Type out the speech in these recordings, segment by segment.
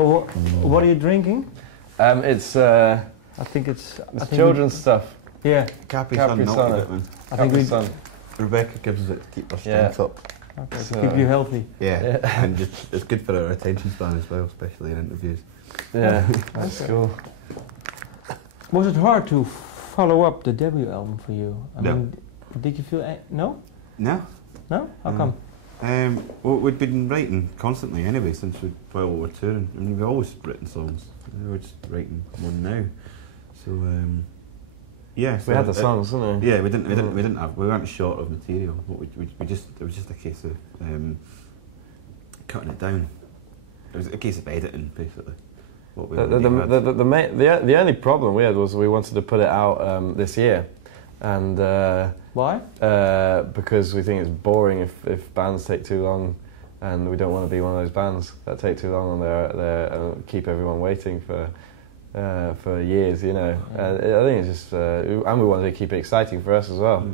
So what are you drinking? It's I think it's children's stuff. Yeah. Capri Sun. I think we. Rebecca gives us it to keep our strength up. Okay, to keep you healthy. Yeah, and just, it's good for our attention span as well, especially in interviews. Yeah, that's cool. Was it hard to follow up the debut album for you? I No. mean, did you feel no? No. No? How come? Well, we'd been writing constantly anyway since while we were touring. I mean, we've always written songs. We were just writing one now. So yeah, so we had the songs, didn't we? Yeah, we weren't short of material. It was just a case of cutting it down. It was a case of editing, basically. The only problem we had was we wanted to put it out this year, and why? Because we think it's boring if bands take too long, and we don't want to be one of those bands that take too long on there and keep everyone waiting for years, you know. I think it's just, and we wanted to keep it exciting for us as well.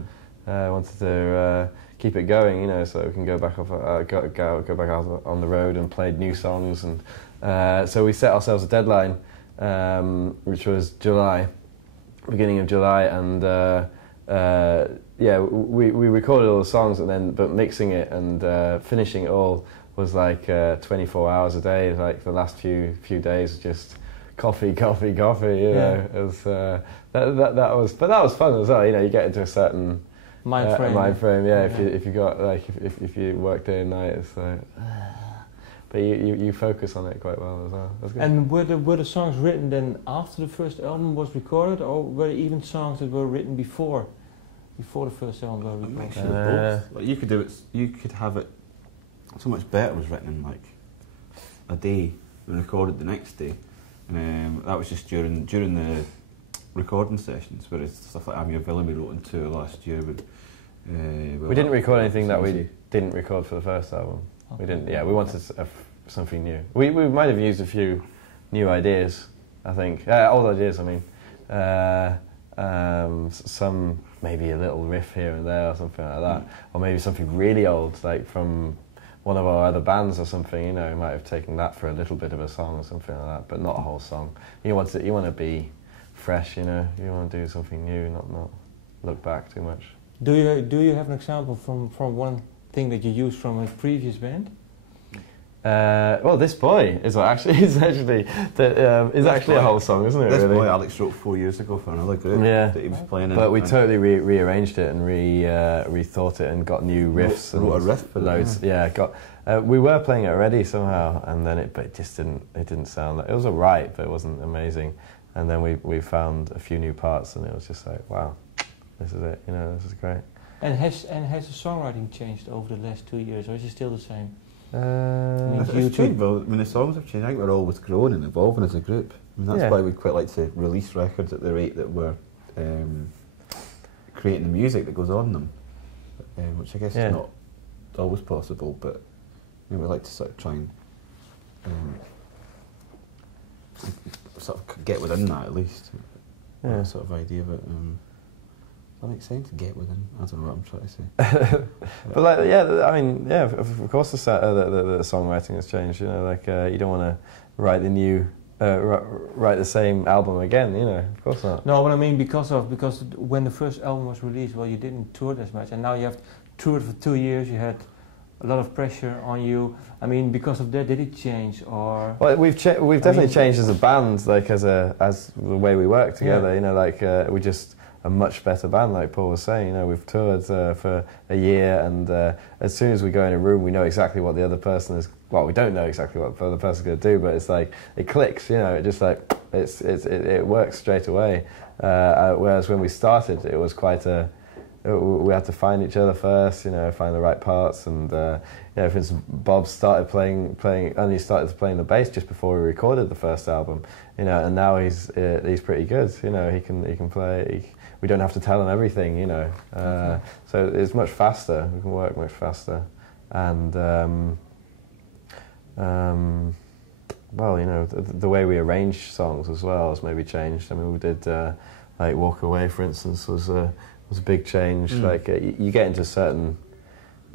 Wanted to keep it going, you know, so we can go back out on the road and play new songs, and so we set ourselves a deadline, which was July, beginning of July, and we recorded all the songs, but mixing it and finishing it all was like 24 hours a day. Like the last few days, just coffee. You know, it was that was fun as well. You know, you get into a certain mind frame. Yeah, if you got like if you work day and night, it's like. But you focus on it quite well as well. That's good. And were the songs written then after the first album was recorded, or were there even songs that were written before the first album was recorded? A mixture of both. Like you could do it. You could have it. So Much Better was written in like a day and recorded the next day. That was just during the recording sessions. Whereas stuff like I'm Your Villain we wrote in tour last year. We didn't record anything that we didn't record for the first album. Okay. We didn't. Yeah, we wanted something new. We might have used a few new ideas. I think old ideas. I mean, some maybe a little riff here and there or something like that, or maybe something really old, like from one of our other bands or something. You know, we might have taken that for a little bit of a song or something like that, but not a whole song. You want to be fresh. You know, you want to do something new, not look back too much. Do you have an example from one thing that you used from a previous band? Well, This Boy is actually a whole song, isn't it? This really? Boy Alex wrote 4 years ago for another group that he was playing in. But we totally rearranged it and rethought it and got new riffs. Wrote a riff for loads. We were playing it already somehow, and then it just didn't sound like it was alright, but it wasn't amazing. And then we found a few new parts, and it was just like, wow, this is it. You know, this is great. And has the songwriting changed over the last 2 years, or is it still the same? It's changed. Well, I mean, the songs have changed. I think we're always growing and evolving as a group. I mean, that's why we quite like to release records at the rate that we're creating the music that goes on them, which I guess is not always possible. But you know, we like to sort of try and sort of get within that at least. That sort of idea, but. That makes sense. Get within. I don't know what I'm trying to say. But like, I mean, of course the songwriting has changed. You know, like you don't want to write write the same album again. You know, of course not. No, but I mean because when the first album was released, well, you didn't tour as much, and now you have toured for 2 years. You had a lot of pressure on you. I mean, because of that, did it change or? Well, we've definitely changed as a band, like as the way we work together. You know, like we just. A much better band, like Paul was saying. You know, we've toured for a year, and as soon as we go in a room, we know exactly what the other person is. Well, we don't know exactly what the other person's going to do, but it's like it clicks. You know, it just like it works straight away. Whereas when we started, it was quite we had to find each other first. You know, find the right parts, and you know, for instance, Bob started only started playing the bass just before we recorded the first album. You know, and now he's pretty good. You know, he can play. We don't have to tell him everything, you know. So it's much faster. We can work much faster, and well, you know, the way we arrange songs as well has maybe changed. I mean, we did like Walk Away, for instance, was a big change. Like you get into certain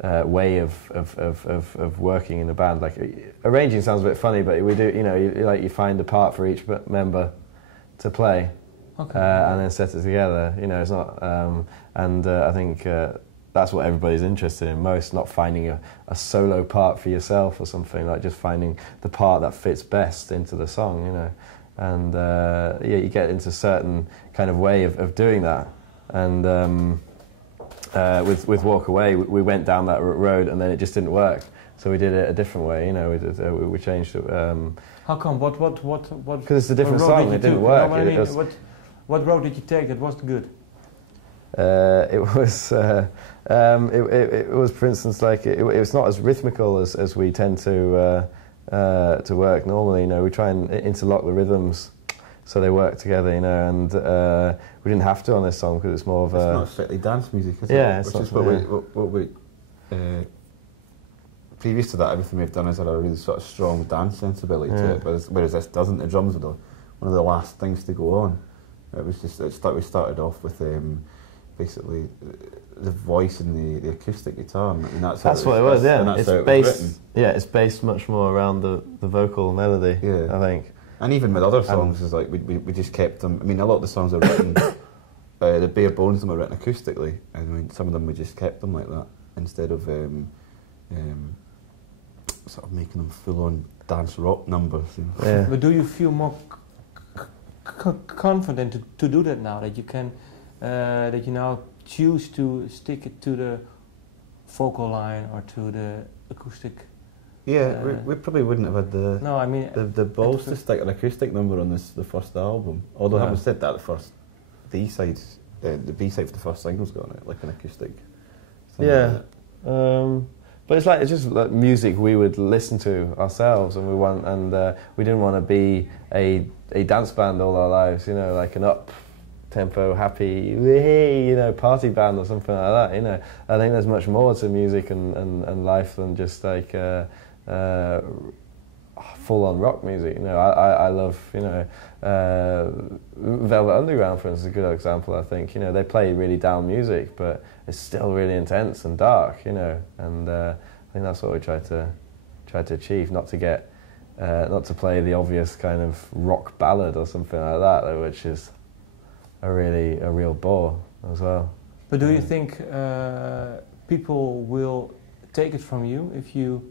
way of working in a band. Like arranging sounds a bit funny, but we do, you know, you find a part for each member to play, and then set it together. You know, it's not, I think that's what everybody's interested in most. Not finding a solo part for yourself or something, like just finding the part that fits best into the song. You know, and yeah, you get into a certain kind of way of doing that, and. With Walk Away, we went down that road and then it just didn't work. So we did it a different way. You know, we changed it. How come? What? Because it's a different song. It didn't work. No, I mean, what road did you take that wasn't good? It was, for instance, like it was not as rhythmical as we tend to work normally. You know, we try and interlock the rhythms so they work together, you know, and we didn't have to on this song because it's more of a... It's not strictly dance music, is it? Yeah, Which is what we previous to that, everything we've done has had a really sort of strong dance sensibility to it, whereas this doesn't. The drums were one of the last things to go on. It was just, we started off with basically the voice and the acoustic guitar, and that's what it was, yeah. It's based, it's based much more around the vocal melody, I think. And even with other songs, is like we just kept them. I mean, a lot of the songs are written, the bare bones of them are written acoustically, and I mean, some of them we just kept them like that instead of sort of making them full-on dance rock numbers. You know? Yeah. But do you feel more confident to do that now, that you can that you now choose to stick it to the vocal line or to the acoustic? Yeah, we probably wouldn't have had the balls to stick an acoustic number on the first album. Although having said that, the first B-side for the first single's got it, like an acoustic thing. Yeah, but it's just like music we would listen to ourselves, and we didn't want to be a dance band all our lives, you know, like an up-tempo, happy, you know, party band or something like that. You know, I think there's much more to music and life than just like full-on rock music. You know, I love, you know, Velvet Underground, for instance, is a good example. I think, you know, they play really down music, but it's still really intense and dark. You know, and I think that's what we try to achieve. Not to play the obvious kind of rock ballad or something like that, which is a real bore as well. But do you think people will take it from you if you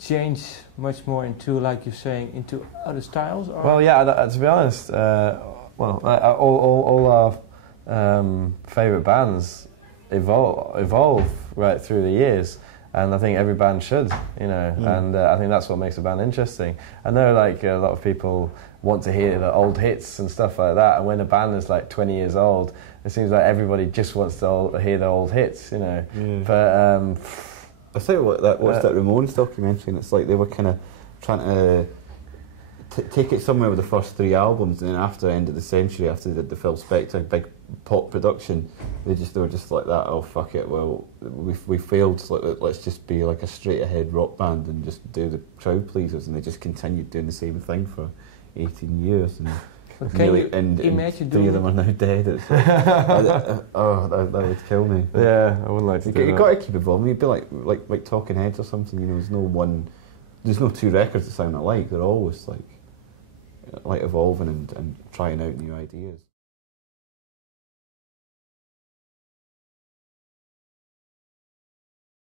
change much more into, like you're saying, into other styles? Or? Well, yeah. To be honest, all our favourite bands evolve right through the years, and I think every band should, you know. And I think that's what makes a band interesting. I know, like a lot of people want to hear the old hits and stuff like that, and when a band is like 20 years old, it seems like everybody just wants to hear the old hits, you know. But I tell you what, what's that Ramones documentary, and it's like they were kind of trying to take it somewhere with the first 3 albums, and then after the end of the century, after they did the Phil Spector big pop production, they were just like that. Oh fuck it, well we failed. So let's just be like a straight ahead rock band and just do the crowd pleasers, and they just continued doing the same thing for 18 years. And imagine 3 of them are now dead. It's like, that would kill me. Yeah, I wouldn't like to do that. You've got to keep evolving. You'd be like Talking Heads or something. You know, there's no 2 records that sound alike. They're always like evolving and trying out new ideas.